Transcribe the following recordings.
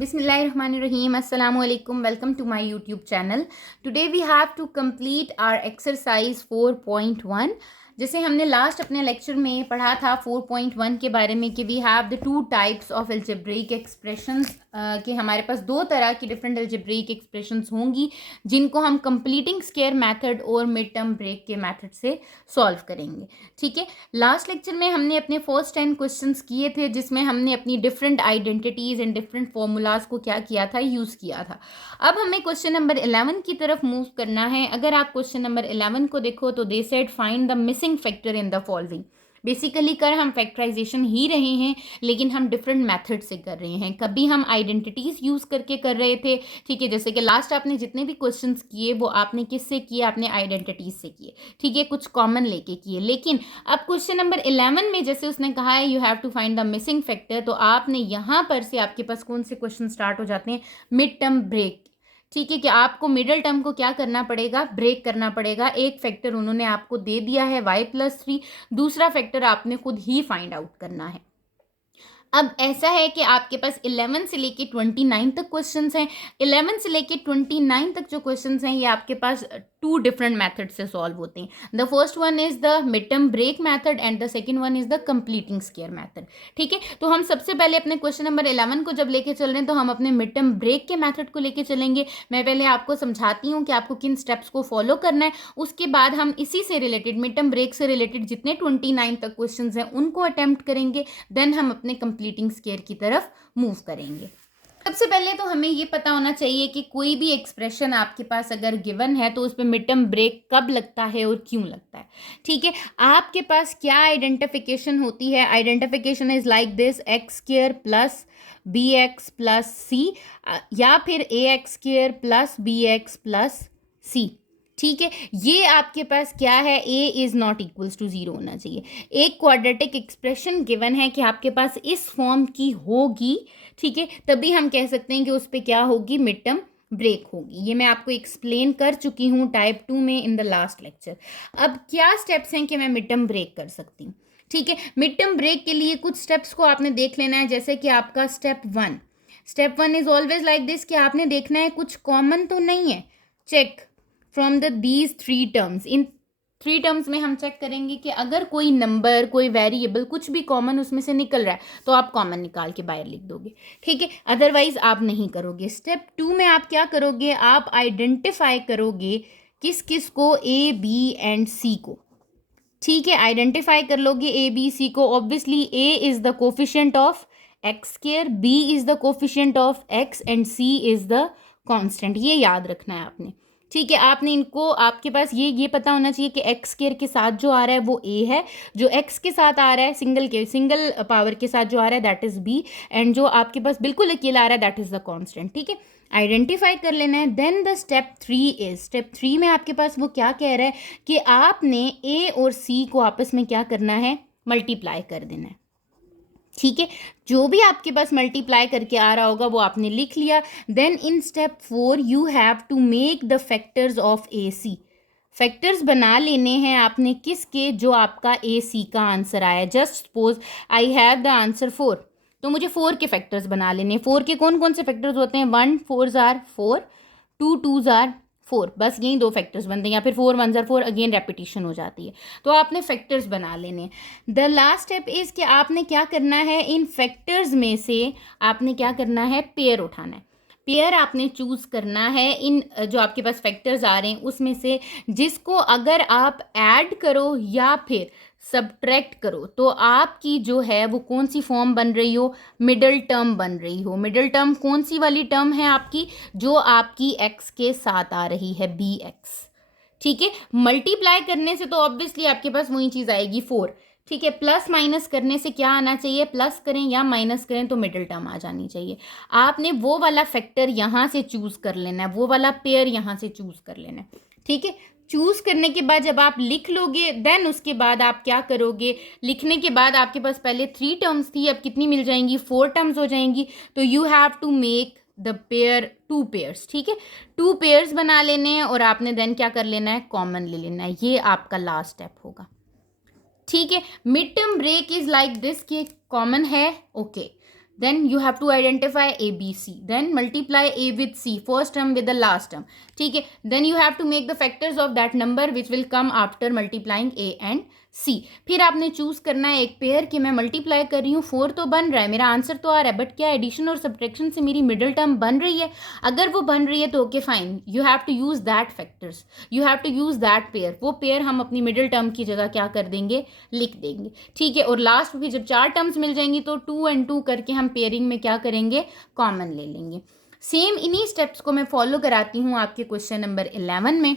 Bismillahirrahmanirrahim. Assalamu alaikum. Welcome to my YouTube channel. Today we have to complete our exercise 4.1. जैसे हमने last अपने lecture में पढ़ा था 4.1 के बारे में कि we have the two types of algebraic expressions, कि हमारे पास दो तरह की डिफरेंट एल्जेब्रिक एक्सप्रेशंस होंगी जिनको हम कंप्लीटिंग स्क्वायर मेथड और मिड टर्म ब्रेक के मेथड से सॉल्व करेंगे. ठीक है, लास्ट लेक्चर में हमने अपने फर्स्ट 10 क्वेश्चंस किए थे जिसमें हमने अपनी different identities and different formulas को क्या किया था, यूज़ किया था. अब हमें क्वेश्चन नंबर 11 की तरफ मूव करना है. अगर आप क्वेश्चन नंबर 11 को देखो तो they said find the missing factor in the following. Basically कर हम फैक्टराइजेशन ही रहे हैं लेकिन हम डिफरेंट मेथड से कर रहे हैं. कभी हम आइडेंटिटीज़ यूज़ करके कर रहे थे, ठीक है, जैसे कि लास्ट आपने जितने भी क्वेश्चंस किए वो आपने किससे किए, आपने आइडेंटिटीज़ से किए, ठीक है, कुछ कॉमन लेके किए. लेकिन अब क्वेश्चन नंबर 11 में जैसे उसने कहा है you have to find the missing factor, तो आपने यहाँ पर से आपके पास कौन से क्वेश्चन स्टार्ट हो जाते हैं, मिड टर्म ब्रेक. ठीक है, कि आपको मिडल टर्म को क्या करना पड़ेगा, ब्रेक करना पड़ेगा. एक फैक्टर उन्होंने आपको दे दिया है y+3, दूसरा फैक्टर आपने खुद ही फाइंड आउट करना है. अब ऐसा है कि आपके पास 11 से लेके 29 तक क्वेश्चंस हैं. 11 से लेके 29 तक जो क्वेश्चंस हैं ये आपके पास टू डिफरेंट मेथड से सॉल्व होते हैं. The first one is the mid term break method and the second one is the completing square method. ठीक है, तो हम सबसे पहले अपने क्वेश्चन नंबर 11 को जब लेके चल रहे हैं तो हम अपने मिड टर्म ब्रेक के मेथड को लेके चलेंगे. मैं पहले आपको समझाती हूँ कि आपको किन स्टेप्स को फॉलो करना है. उसके बाद हम इसी से रिलेटेड, मिड टर्म ब्रेक से रिलेटेड जितने 29 तक क्वेश्चन हैं उनको अटेम्प्ट करेंगे. देन हम अपने कंप्लीटिंग स्क्वायर की तरफ मूव करेंगे. सबसे पहले तो हमें ये पता होना चाहिए कि कोई भी एक्सप्रेशन आपके पास अगर गिवन है तो उस पर मिड टर्म ब्रेक कब लगता है और क्यों लगता है. ठीक है, आपके पास क्या आइडेंटिफिकेशन होती है. Identification is like this, x square plus b x plus c, या फिर a x square plus b x plus c. ठीक है, ये आपके पास क्या है, a is not equals to 0 होना चाहिए. एक क्वाड्रेटिक एक्सप्रेशन गिवन है कि आपके पास इस फॉर्म की होगी, ठीक है, तभी हम कह सकते हैं कि उस पर क्या होगी, मिड टर्म ब्रेक होगी. ये मैं आपको एक्सप्लेन कर चुकी हूँ टाइप 2 में इन द लास्ट लेक्चर. अब क्या स्टेप्स हैं कि मैं मिड टर्म ब्रेक कर सकती हूँ. ठीक है, मिड टर्म ब्रेक के लिए कुछ स्टेप्स को आपने देख लेना है. जैसे कि आपका step one is always like this, कि आपने देखना है कुछ कॉमन तो नहीं है. Check from these 3 terms. इन 3 टर्म्स में हम चेक करेंगे कि अगर कोई नंबर, कोई वेरिएबल, कुछ भी कॉमन उसमें से निकल रहा है तो आप कॉमन निकाल के बाहर लिख दोगे. ठीक है, अदरवाइज आप नहीं करोगे. स्टेप 2 में आप क्या करोगे, आप आइडेंटिफाई करोगे किस किस को, ए बी एंड सी को. ठीक है, आइडेंटिफाई कर लोगे ए बी सी को. Obviously A is the coefficient of x square, B is the coefficient of x and C is the constant. ये याद रखना है आपने. ठीक है, आपने इनको, आपके पास ये पता होना चाहिए कि एक्स स्क्वायर के साथ जो आ रहा है वो ए है, जो एक्स के साथ आ रहा है सिंगल पावर के साथ जो आ रहा है दैट इज बी, एंड जो आपके पास बिल्कुल अकेला आ रहा है दैट इज द कांस्टेंट. ठीक है, आइडेंटिफाई कर लेना है. देन द स्टेप 3 में आपके पास वो क्या कह रहा है कि आपने ए और सी को आपस में क्या करना है, मल्टीप्लाई कर देना है. ठीक है, जो भी आपके पास मल्टीप्लाई करके आ रहा होगा वो आपने लिख लिया. Then in step 4 you have to make the factors of A C. Factors बना लेने हैं आपने किसके, जो आपका ए सी का आंसर आया. Just suppose I have the answer 4, तो मुझे 4 के फैक्टर्स बना लेने. 4 के कौन कौन से फैक्टर्स होते हैं, 1 4 आर 4, 2 2 आर 4, बस यही 2 फैक्टर्स बनते हैं, या फिर 4 1 4, अगेन रेपिटेशन हो जाती है. तो आपने फैक्टर्स बना लेने. द लास्ट स्टेप इज़ कि आपने क्या करना है, इन फैक्टर्स में से आपने क्या करना है, पेयर उठाना है. पेयर आपने चूज़ करना है इन जो आपके पास फैक्टर्स आ रहे हैं उसमें से, जिसको अगर आप ऐड करो या फिर सब्ट्रैक्ट करो तो आपकी जो है वो कौन सी फॉर्म बन रही हो, मिडल टर्म बन रही हो. मिडल टर्म कौन सी वाली टर्म है आपकी, जो आपकी एक्स के साथ आ रही है, बी एक्स. ठीक है, मल्टीप्लाई करने से तो ऑब्वियसली आपके पास वही चीज़ आएगी 4. ठीक है, प्लस माइनस करने से क्या आना चाहिए, प्लस करें या माइनस करें तो मिडिल टर्म आ जानी चाहिए. आपने वो वाला फैक्टर यहाँ से चूज़ कर लेना है, वो वाला पेयर यहाँ से चूज़ कर लेना है. ठीक है, चूज़ करने के बाद जब आप लिख लोगे देन उसके बाद आप क्या करोगे, लिखने के बाद आपके पास पहले 3 टर्म्स थी, अब कितनी मिल जाएंगी, 4 टर्म्स हो जाएंगी. तो you have to make the pair 2 pairs. ठीक है, 2 पेयर्स बना लेने हैं और आपने देन क्या कर लेना है, कॉमन ले लेना है. ये आपका लास्ट स्टेप होगा. ठीक है, mid term break is like this, कि कॉमन है, okay. then you have to identify A, B, C, then multiply A with C, first term with the last term, ठीक है. Then you have to make the factors of that number which will come after multiplying A and C. फिर आपने choose करना है एक pair कि मैं multiply कर रही हूँ, 4 तो बन रहा है, मेरा आंसर तो आ रहा है, बट क्या एडिशन और सब्ट्रैक्शन से मेरी मिडिल टर्म बन रही है? अगर वो बन रही है तो okay fine, you have to use that factors, you have to use that pair. वो पेयर हम अपनी मिडिल टर्म की जगह क्या कर देंगे, लिख देंगे, ठीक है. और लास्ट में जब 4 टर्म्स मिल जाएंगी तो 2 and 2 करके हम पेयरिंग में क्या करेंगे, कॉमन ले लेंगे. सेम इन्हीं स्टेप्स को मैं फॉलो कराती हूँ आपके क्वेश्चन नंबर 11 में.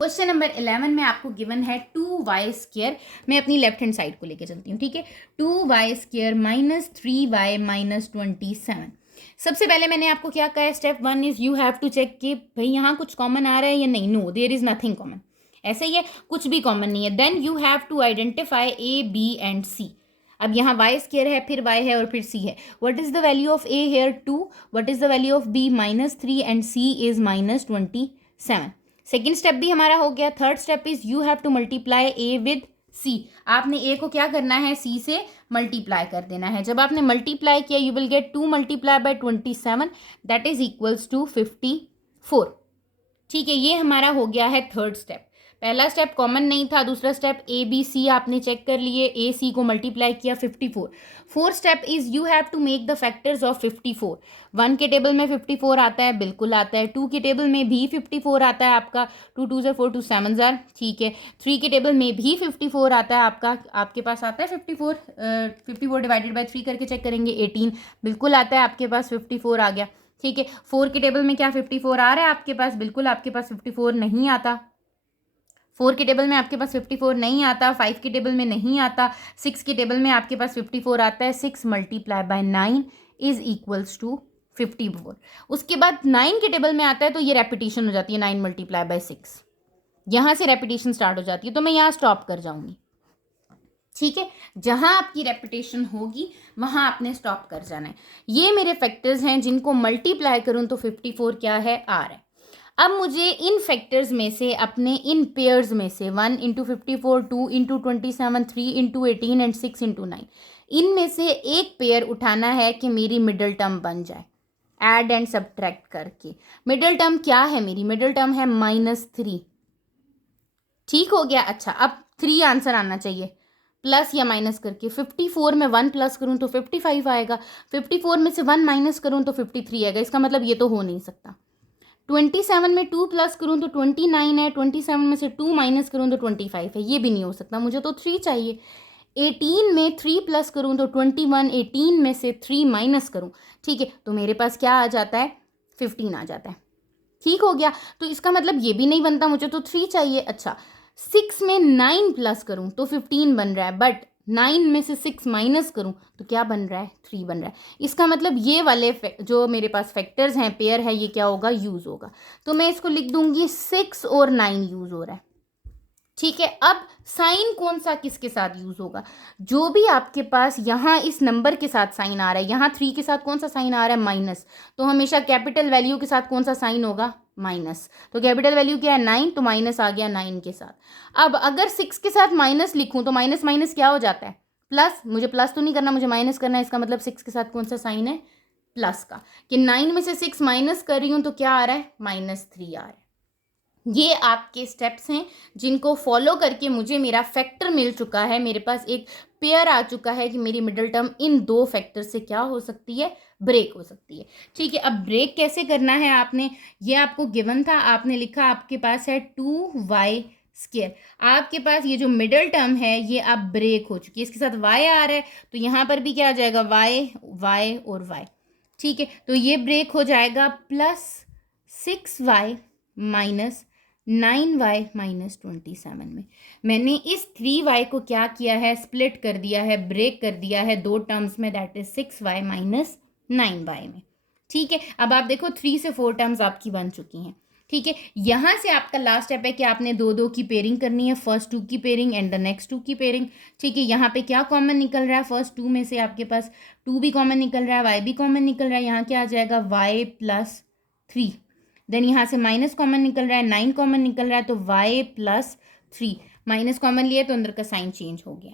क्वेश्चन नंबर 11 में आपको गिवन है 2y². मैं अपनी लेफ्ट हैंड साइड को लेके चलती हूँ, ठीक है. 2y² minus 3y minus 27. सबसे पहले मैंने आपको क्या कहा है, step 1 is you have to check कि भाई यहाँ कुछ कॉमन आ रहा है या नहीं. No, there is nothing common, ऐसे ही है, कुछ भी कॉमन नहीं है. Then you have to identify A, B and C. अब यहाँ y² है, फिर y है और फिर c है. What is the value of A here 2, what is the value of B -3 and C is -27. Second step भी हमारा हो गया. Third step is you have to multiply A with C. आपने A को क्या करना है, C से मल्टीप्लाई कर देना है. जब आपने मल्टीप्लाई किया you will get 2 multiply by 27, that is equals to 54. ठीक है, ये हमारा हो गया है थर्ड स्टेप. पहला स्टेप कॉमन नहीं था, दूसरा स्टेप A, B, C आपने चेक कर लिए, A, C को मल्टीप्लाई किया 54. Fourth step is you have to make the factors of 54. 1 के टेबल में 54 आता है, बिल्कुल आता है. 2 के टेबल में भी 54 आता है आपका, 2 2 ज़ा 4 2 7 ज़ा, ठीक है. 3 के टेबल में भी 54 आता है आपका, आपके पास आता है 54. 54 डिवाइडेड बाई 3 करके चेक करेंगे, 18 बिल्कुल आता है आपके पास, 54 आ गया, ठीक है. 4 के टेबल में क्या 54 आ रहा है आपके पास, बिल्कुल आपके पास 54 नहीं आता. 4 के टेबल में आपके पास 54 नहीं आता, 5 के टेबल में नहीं आता, 6 के टेबल में आपके पास 54 आता है. 6 multiply by 9 is equals to 54. उसके बाद 9 के टेबल में आता है तो ये रेपिटेशन हो जाती है, 9 मल्टीप्लाई बाय 6, यहाँ से रेपिटेशन स्टार्ट हो जाती है. तो मैं यहाँ स्टॉप कर जाऊंगी, ठीक है. जहां आपकी रेपिटेशन होगी वहां आपने स्टॉप कर जाना है. ये मेरे फैक्टर्स हैं जिनको मल्टीप्लाई करूं तो 54 क्या है, आ रहा है. अब मुझे इन फैक्टर्स में से, अपने इन पेयर्स में से 1 into 54, 2 into 27, 3 into 18 and 6 into 9, इनमें से एक पेयर उठाना है कि मेरी मिडल टर्म बन जाए, ऐड एंड सब्ट्रैक्ट करके. मिडल टर्म क्या है मेरी, मिडल टर्म है -3. ठीक हो गया. अच्छा, अब 3 आंसर आना चाहिए, प्लस या माइनस करके. 54 में 1 प्लस करूं तो 55 आएगा, 54 में से 1 माइनस करूं तो 53 आएगा. इसका मतलब ये तो हो नहीं सकता. 27 में 2 प्लस करूं तो 29 है, 27 में से 2 माइनस करूं तो 25 है, ये भी नहीं हो सकता, मुझे तो 3 चाहिए. 18 में 3 प्लस करूं तो 21, 18 में से 3 माइनस करूं, ठीक है, तो मेरे पास क्या आ जाता है, 15 आ जाता है. ठीक हो गया. तो इसका मतलब ये भी नहीं बनता, मुझे तो 3 चाहिए. अच्छा, 6 में 9 प्लस करूं तो 15 बन रहा है, बट 9 में से 6 माइनस करूं तो क्या बन रहा है, 3 बन रहा है. इसका मतलब ये वाले जो मेरे पास फैक्टर्स हैं, पेयर है, ये क्या होगा, यूज होगा. तो मैं इसको लिख दूंगी 6 और 9 यूज हो रहा है, ठीक है. अब साइन कौन सा किसके साथ यूज होगा, जो भी आपके पास यहाँ इस नंबर के साथ साइन आ रहा है, यहाँ 3 के साथ कौन सा साइन आ रहा है, माइनस, तो हमेशा कैपिटल वैल्यू के साथ कौन सा साइन होगा, माइनस. तो कैपिटल वैल्यू क्या है, 9, तो माइनस आ गया 9 के साथ. अब अगर 6 के साथ माइनस लिखूं तो माइनस माइनस क्या हो जाता है, प्लस. मुझे प्लस तो नहीं करना, मुझे माइनस करना है. इसका मतलब 6 के साथ कौन सा साइन है, प्लस का, कि 9 में से 6 माइनस कर रही हूँ तो क्या आ रहा है, -3 आ रहा है. ये आपके स्टेप्स हैं जिनको फॉलो करके मुझे मेरा फैक्टर मिल चुका है, मेरे पास एक पेयर आ चुका है कि मेरी मिडिल टर्म इन 2 फैक्टर से क्या हो सकती है, ब्रेक हो सकती है. ठीक है, अब ब्रेक कैसे करना है, आपने ये आपको गिवन था, आपने लिखा आपके पास है 2y². आपके पास ये जो मिडिल टर्म है ये अब ब्रेक हो चुकी है, इसके साथ y आ रहा है तो यहाँ पर भी क्या आ जाएगा, y और y, ठीक है. तो ये ब्रेक हो जाएगा +6y माइनस 9y माइनस 27 में. मैंने इस 3y को क्या किया है, स्प्लिट कर दिया है, ब्रेक कर दिया है 2 टर्म्स में, that is 6y minus 9y में. ठीक है, अब आप देखो 3 से 4 टर्म्स आपकी बन चुकी हैं. ठीक है, यहाँ से आपका लास्ट स्टेप है कि आपने 2 की पेयरिंग करनी है, फर्स्ट 2 की पेयरिंग एंड द नेक्स्ट 2 की पेयरिंग. ठीक है, यहाँ पे क्या कॉमन निकल रहा है, फर्स्ट 2 में से आपके पास 2 भी कॉमन निकल रहा है, y भी कॉमन निकल रहा है. यहाँ क्या आ जाएगा, y + 3. देन यहाँ से माइनस कॉमन निकल रहा है, 9 कॉमन निकल रहा है, तो y + 3. माइनस कॉमन लिया तो अंदर का साइन चेंज हो गया.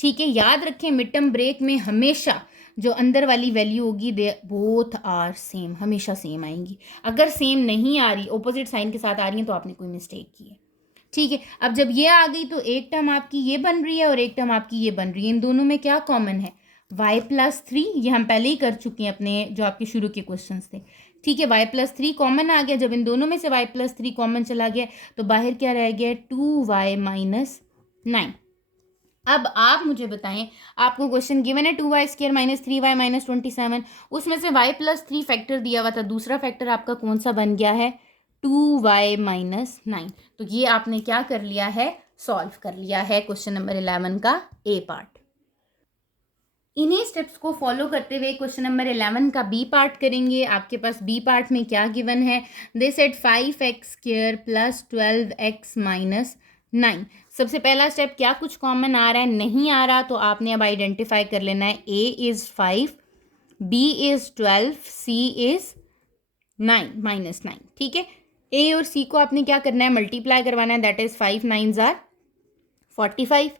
ठीक है, याद रखें मिड टर्म ब्रेक में हमेशा जो अंदर वाली वैल्यू होगी दे बोथ आर सेम, हमेशा सेम आएंगी। अगर सेम नहीं आ रही, ऑपोजिट साइन के साथ आ रही है, तो आपने कोई मिस्टेक की है। ठीक है, अब जब ये आ गई तो एक टर्म आपकी ये बन रही है और एक टर्म आपकी ये बन रही है। इन दोनों में क्या कॉमन है? y+3। ये हम पहले ही कर चुके हैं अपने जो आपके शुरू के क्वेश्चंस थे। ठीक है, y+3 कॉमन आ गया। जब इन दोनों में से y+3 कॉमन चला गया तो बाहर क्या रह गया? 2y - 9। अब आप मुझे बताएं, आपको क्वेश्चन गिवन है 2y² - 3y - 27, उसमें से y+3 फैक्टर दिया हुआ था, दूसरा फैक्टर आपका कौन सा बन गया है? 2y - 9। तो ये आपने क्या कर लिया है? सॉल्व कर लिया है क्वेश्चन नंबर 11 का ए पार्ट। इन्हीं स्टेप्स को फॉलो करते हुए क्वेश्चन नंबर 11 का बी पार्ट करेंगे। आपके पास बी पार्ट में क्या गिवन है? They said 5x² + 12x - 9। सबसे पहला स्टेप, क्या कुछ कॉमन आ रहा है? नहीं आ रहा, तो आपने अब आइडेंटिफाई कर लेना है। a is 5, b is 12, c is 9 -9। ठीक है, a और c को आपने क्या करना है? मल्टीप्लाई करवाना है। That is 5 9s are 45।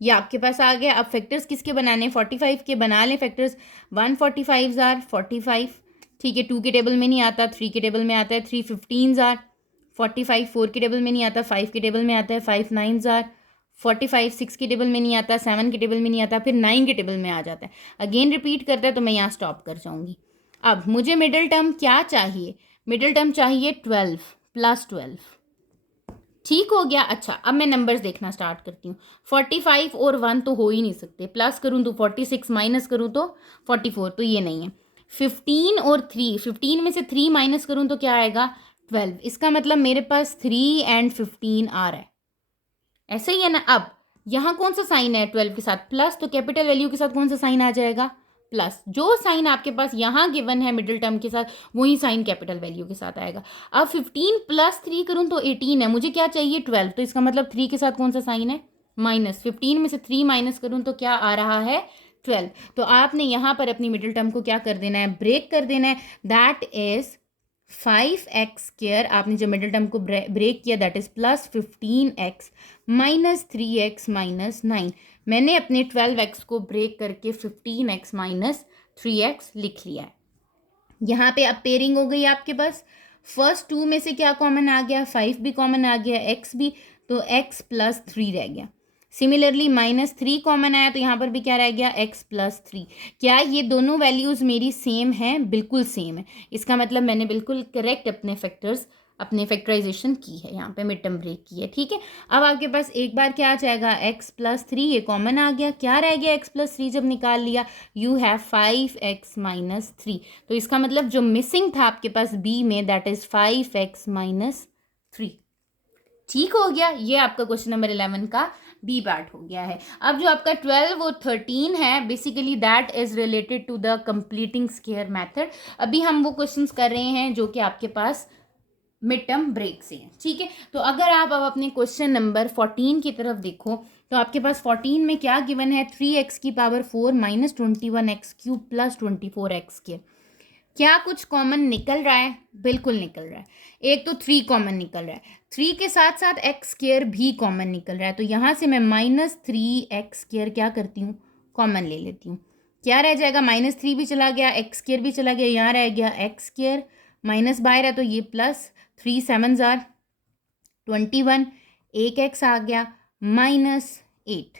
ये आपके पास आ गया। अब फैक्टर्स किसके बनाने? 45 के बना लें फैक्टर्स। 145s are 45। ठीक है, 2 के टेबल में नहीं आता, 3 के टेबल में आता है। 3 15s are 45। 4 के टेबल में नहीं आता, 5 के टेबल में आता है। 5 9s are 45। 6 के टेबल में नहीं आता, 7 के टेबल में नहीं आता, फिर 9 के टेबल में आ जाता है। अगेन रिपीट करता है, तो मैं यहाँ स्टॉप कर जाऊँगी। अब मुझे मिडिल टर्म क्या चाहिए? मिडिल टर्म चाहिए 12 + 12। ठीक हो गया। अच्छा, अब मैं नंबर्स देखना स्टार्ट करती हूँ। 45 और 1 तो हो ही नहीं सकते। प्लस करूँ तो 46, माइनस करूँ तो 44, तो ये नहीं है। 15 और 3, 15 में से 3 माइनस करूँ तो क्या आएगा? 12। इसका मतलब मेरे पास 3 और 15 आ रहा है। ऐसे ही है ना। अब यहाँ कौन सा साइन है 12 के साथ? प्लस। तो कैपिटल वैल्यू के साथ कौन सा साइन आ जाएगा? प्लस। जो साइन आपके पास यहाँ गिवन है मिडिल टर्म के साथ, वही साइन कैपिटल वैल्यू के साथ आएगा। अब 15 + 3 करूँ तो 18 है। मुझे क्या चाहिए? 12। तो इसका मतलब 3 के साथ कौन सा साइन है? माइनस। 15 में से 3 माइनस करूँ तो क्या आ रहा है? 12। तो आपने यहाँ पर अपनी मिडिल टर्म को क्या कर देना है? ब्रेक कर देना है। That is 5x²। आपने जो मिडिल टर्म को ब्रेक किया, दैट इज +15x - 3x - 9। मैंने अपने 12x को ब्रेक करके 15x - 3x लिख लिया है। यहाँ पे अब पेयरिंग हो गई आपके पास। फर्स्ट 2 में से क्या कॉमन आ गया? 5 भी कॉमन आ गया, x भी, तो x + 3 रह गया। सिमिलरली -3 कॉमन आया, तो यहाँ पर भी क्या रह गया? x + 3। क्या ये दोनों वैल्यूज़ मेरी सेम हैं? बिल्कुल सेम है। इसका मतलब मैंने बिल्कुल करेक्ट अपने फैक्टराइजेशन की है, यहाँ पे मिड टर्म ब्रेक की है। ठीक है, अब आपके पास एक बार क्या आ जाएगा? x + 3, ये कॉमन आ गया। क्या रह गया? x + 3 जब निकाल लिया, यू हैव 5x - 3। तो इसका मतलब जो मिसिंग था आपके पास b में, दैट इज 5x - 3। ठीक हो गया। ये आपका क्वेश्चन नंबर 11 का बी पार्ट हो गया है। अब जो आपका 12 और 13 है, basically that is related to the completing square method. अभी हम वो क्वेश्चंस कर रहे हैं जो कि आपके पास मिड टर्म ब्रेक से है। ठीक है, तो अगर आप अब अपने क्वेश्चन नंबर 14 की तरफ देखो, तो आपके पास 14 में क्या गिवन है? 3x⁴ - 21x³ + 24x²। क्या कुछ कॉमन निकल रहा है? बिल्कुल निकल रहा है। एक तो 3 कॉमन निकल रहा है, 3 के साथ साथ x² भी कॉमन निकल रहा है। तो यहाँ से मैं -3x² क्या करती हूँ? कॉमन ले लेती हूँ। क्या रह जाएगा? -3 भी चला गया, x² भी चला गया, यहाँ रह गया x², माइनस बाहर है तो ये प्लस। 3 7s are 21, एक x आ गया, -8।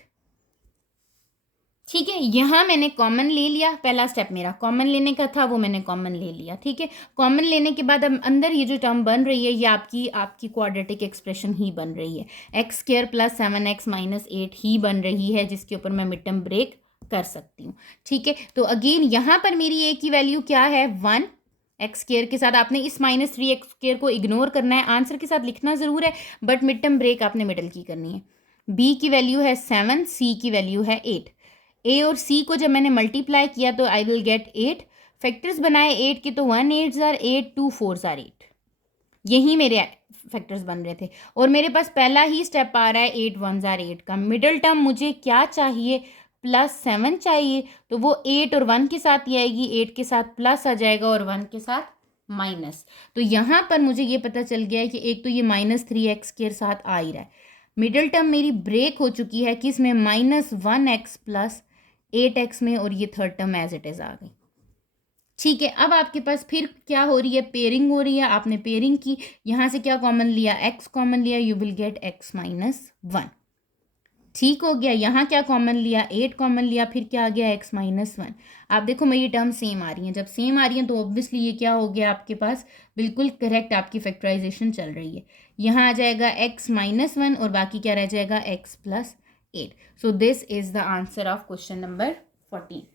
ठीक है, यहाँ मैंने कॉमन ले लिया। पहला स्टेप मेरा कॉमन लेने का था, वो मैंने कॉमन ले लिया। ठीक है, कॉमन लेने के बाद अब अंदर ये जो टर्म बन रही है, ये आपकी क्वाड्रेटिक एक्सप्रेशन ही बन रही है। x² + 7x - 8 ही बन रही है, जिसके ऊपर मैं मिड टर्म ब्रेक कर सकती हूँ। ठीक है, तो अगेन यहाँ पर मेरी a की वैल्यू क्या है? 1। x² के साथ आपने इस -3x² को इग्नोर करना है, आंसर के साथ लिखना ज़रूर है, बट मिड टर्म ब्रेक आपने मिडल की करनी है। b की वैल्यू है 7, c की वैल्यू है 8। a और c को जब मैंने मल्टीप्लाई किया तो आई विल गेट 8। फैक्टर्स बनाए 8 के, तो 1 8s are 8, 2 4s are 8। यही मेरे फैक्टर्स बन रहे थे, और मेरे पास पहला ही स्टेप आ रहा है 8 1s are 8 का। मिडल टर्म मुझे क्या चाहिए? +7 चाहिए, तो वो 8 और 1 के साथ ही आएगी। 8 के साथ प्लस आ जाएगा और 1 के साथ माइनस। तो यहाँ पर मुझे ये पता चल गया है कि एक तो ये -3x के साथ आ ही रहा है। मिडल टर्म मेरी ब्रेक हो चुकी है किस में? -1x + 8x में, और ये third term as it is आ गई। ठीक है, अब आपके पास फिर क्या हो रही है, पेयरिंग हो रही है। आपने पेयरिंग की, यहाँ से क्या कॉमन लिया, x कॉमन लिया, you will gate x minus 1। ठीक हो गया। यहाँ क्या कॉमन लिया, 8 कॉमन लिया, फिर क्या आ गया, x माइनस 1। आप देखो मेरी टर्म सेम आ रही हैं, जब सेम आ रही हैं तो ऑब्वियसली ये क्या हो गया आपके पास, बिल्कुल करेक्ट आपकी फैक्टराइजेशन चल रही है। यहाँ आ जाएगा x माइनस 1 और बाकी क्या रह जाएगा, x plus 8। So this is the answer of question number 14।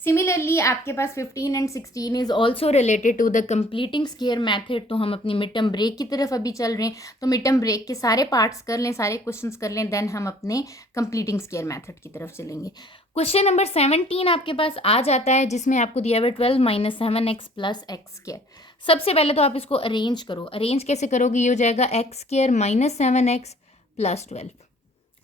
Similarly आपके पास 15 and 16 is also related to the completing square method. तो हम अपनी मिड टर्म ब्रेक की तरफ अभी चल रहे हैं, तो मिड टर्म ब्रेक के सारे पार्ट्स कर लें, सारे क्वेश्चंस कर लें, देन हम अपने कंप्लीटिंग स्क्वायर मेथड की तरफ चलेंगे। क्वेश्चन नंबर 17 आपके पास आ जाता है, जिसमें आपको दिया हुआ 12 minus 7x plus x square. सबसे पहले तो आप इसको अरेंज करो। अरेंज कैसे करोगे, ये हो जाएगा x square minus 7x plus 12।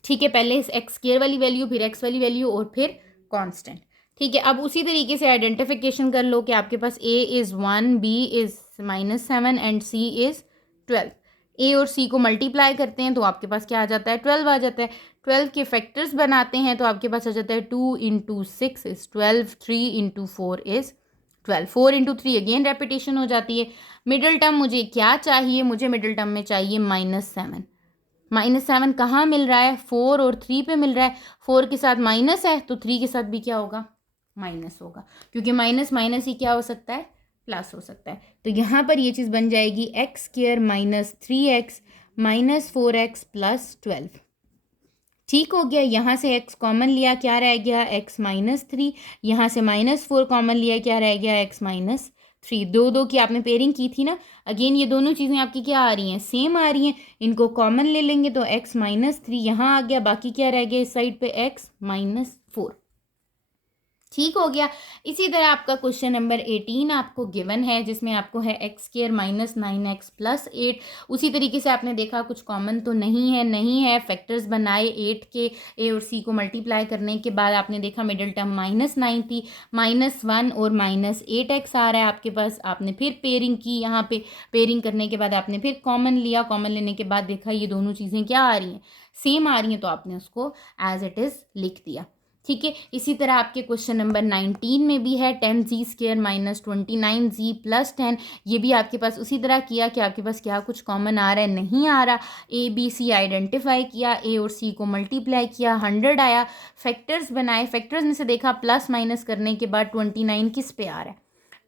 ठीक है, पहले इस एक्स स्क्वायर वाली वैल्यू, फिर एक्स वाली वैल्यू, और फिर कॉन्स्टेंट। ठीक है, अब उसी तरीके से आइडेंटिफिकेशन कर लो कि आपके पास a is 1, b is minus 7 and c is 12। a और c को मल्टीप्लाई करते हैं तो आपके पास क्या आ जाता है, 12 आ जाता है। 12 के फैक्टर्स बनाते हैं तो आपके पास आ जाता है 2 into 6 is 12, 3 into 4 is 12, 4 into 3 again repetition हो जाती है। मिडल टर्म मुझे क्या चाहिए, मुझे मिडल टर्म में चाहिए माइनस 7। माइनस 7 कहाँ मिल रहा है, 4 और 3 पे मिल रहा है। 4 के साथ माइनस है तो 3 के साथ भी क्या होगा, माइनस होगा, क्योंकि माइनस माइनस ही क्या हो सकता है, प्लस हो सकता है। तो यहाँ पर ये चीज़ बन जाएगी x square minus 3x minus 4x plus 12। ठीक हो गया। यहाँ से x कॉमन लिया, क्या रह गया, x माइनस 3। यहाँ से माइनस 4 कॉमन लिया, क्या रह गया, x माइनस 3। दो दो की आपने पेयरिंग की थी ना, अगेन ये दोनों चीज़ें आपकी क्या आ रही हैं, सेम आ रही हैं। इनको कॉमन ले लेंगे तो x माइनस 3 यहाँ आ गया, बाकी क्या रह गया इस साइड पे, x माइनस 4। ठीक हो गया। इसी तरह आपका क्वेश्चन नंबर 18 आपको गिवन है, जिसमें आपको है x square minus 9x plus 8। उसी तरीके से आपने देखा कुछ कॉमन तो नहीं है, फैक्टर्स बनाए 8 के, a और c को मल्टीप्लाई करने के बाद आपने देखा मिडिल टर्म माइनस 9 थी, माइनस 1 और माइनस 8x आ रहा है आपके पास। आपने फिर पेयरिंग की, यहाँ पे पेयरिंग करने के बाद आपने फिर कॉमन लिया, कॉमन लेने के बाद देखा ये दोनों चीज़ें क्या आ रही हैं, सेम आ रही हैं, तो आपने उसको एज इट इज़ लिख दिया। ठीक है, इसी तरह आपके क्वेश्चन नंबर 19 में भी है 10z square minus 29z plus 10। ये भी आपके पास उसी तरह किया कि आपके पास क्या कुछ कॉमन आ रहा है, नहीं आ रहा। a b c आइडेंटिफाई किया, a और c को मल्टीप्लाई किया, 100 आया। फैक्टर्स बनाए, फैक्टर्स में से देखा प्लस माइनस करने के बाद 29 किस पे आ रहा है,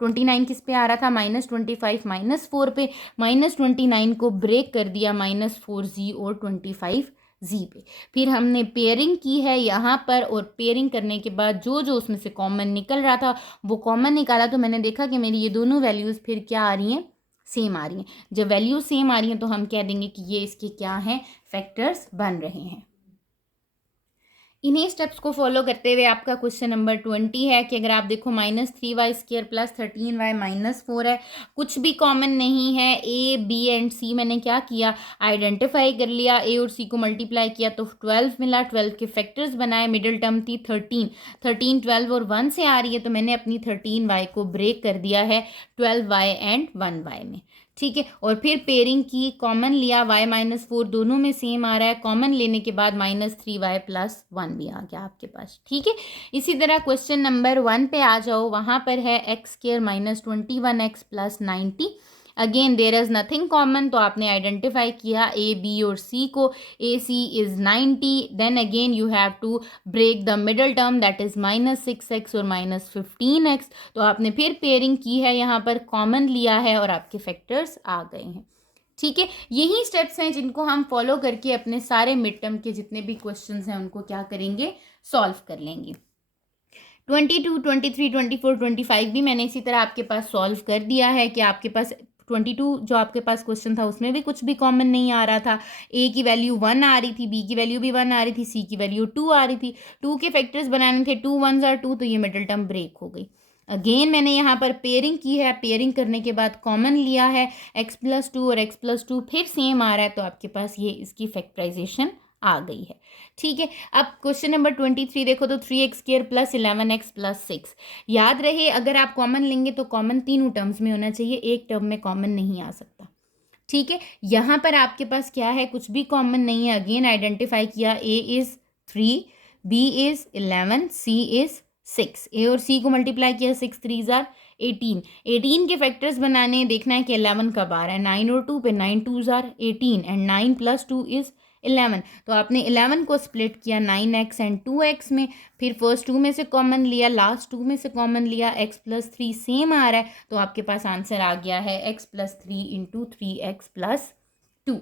29 किस पे आ रहा था, -25 -4 पे। -29 को ब्रेक कर दिया -4z और 25 जी पे। फिर हमने पेयरिंग की है यहाँ पर, और पेयरिंग करने के बाद जो जो उसमें से कॉमन निकल रहा था वो कॉमन निकाला, तो मैंने देखा कि मेरी ये दोनों वैल्यूज़ फिर क्या आ रही हैं, सेम आ रही हैं। जब वैल्यू सेम आ रही हैं तो हम कह देंगे कि ये इसके क्या हैं, फैक्टर्स बन रहे हैं। इन्हीं स्टेप्स को फॉलो करते हुए आपका क्वेश्चन नंबर 20 है कि अगर आप देखो -3y square plus 13y minus 4 है, कुछ भी कॉमन नहीं है। a b एंड c मैंने क्या किया, आइडेंटिफाई कर लिया, a और c को मल्टीप्लाई किया तो 12 मिला। 12 के फैक्टर्स बनाए, मिडिल टर्म थी 13, 12 और 1 से आ रही है, तो मैंने अपनी 13y को ब्रेक कर दिया है 12y एंड 1y में। ठीक है, और फिर पेयरिंग की, कॉमन लिया, y माइनस 4 दोनों में सेम आ रहा है, कॉमन लेने के बाद -3y प्लस 1 भी आ गया आपके पास। ठीक है, इसी तरह क्वेश्चन नंबर 1 पे आ जाओ, वहाँ पर है x square minus 21x plus 90। Again there is nothing common, तो आपने आइडेंटिफाई किया a b और c को, ac is 90, then again you have to break the middle term that is -6x और -15x। तो आपने फिर पेयरिंग की है, यहाँ पर कॉमन लिया है और आपके फैक्टर्स आ गए हैं। ठीक है, यही स्टेप्स हैं जिनको हम फॉलो करके अपने सारे मिड टर्म के जितने भी क्वेश्चंस हैं उनको क्या करेंगे, सॉल्व कर लेंगे। 22, 23, 24, 25 भी मैंने इसी तरह आपके पास सॉल्व कर दिया है कि आपके पास 22 जो आपके पास क्वेश्चन था उसमें भी कुछ भी कॉमन नहीं आ रहा था। a की वैल्यू 1 आ रही थी, b की वैल्यू भी 1 आ रही थी, c की वैल्यू 2 आ रही थी। 2 के फैक्टर्स बनाने थे, 2 1s are 2, तो ये मिडिल टर्म ब्रेक हो गई। अगेन मैंने यहाँ पर पेयरिंग की है, पेयरिंग करने के बाद कॉमन लिया है, x प्लस 2 और x प्लस 2 फिर सेम आ रहा है, तो आपके पास ये इसकी फैक्टराइजेशन आ गई है। ठीक है, अब क्वेश्चन नंबर 23 देखो तो 3x square plus 11x plus 6। याद रहे अगर आप कॉमन लेंगे तो कॉमन तीनों टर्म्स में होना चाहिए, एक टर्म में कॉमन नहीं आ सकता। ठीक है, यहाँ पर आपके पास क्या है, कुछ भी कॉमन नहीं है। अगेन आइडेंटिफाई किया, a is 3, B is 11, C is 6। A और सी को मल्टीप्लाई किया, 6 3 ज़ार 18। 18 के फैक्टर्स बनाने, देखना है कि 11 कब आ रहा है। 9 और 2 पे, 9 2 ज़ार 18 एंड 9 + 2 इज़ 11। तो आपने 11 को स्प्लिट किया 9x एंड 2x में, फिर फर्स्ट 2 में से कॉमन लिया, लास्ट 2 में से कॉमन लिया, x + 3 सेम आ रहा है, तो आपके पास आंसर आ गया है x + 3 इंटू 3x + 2।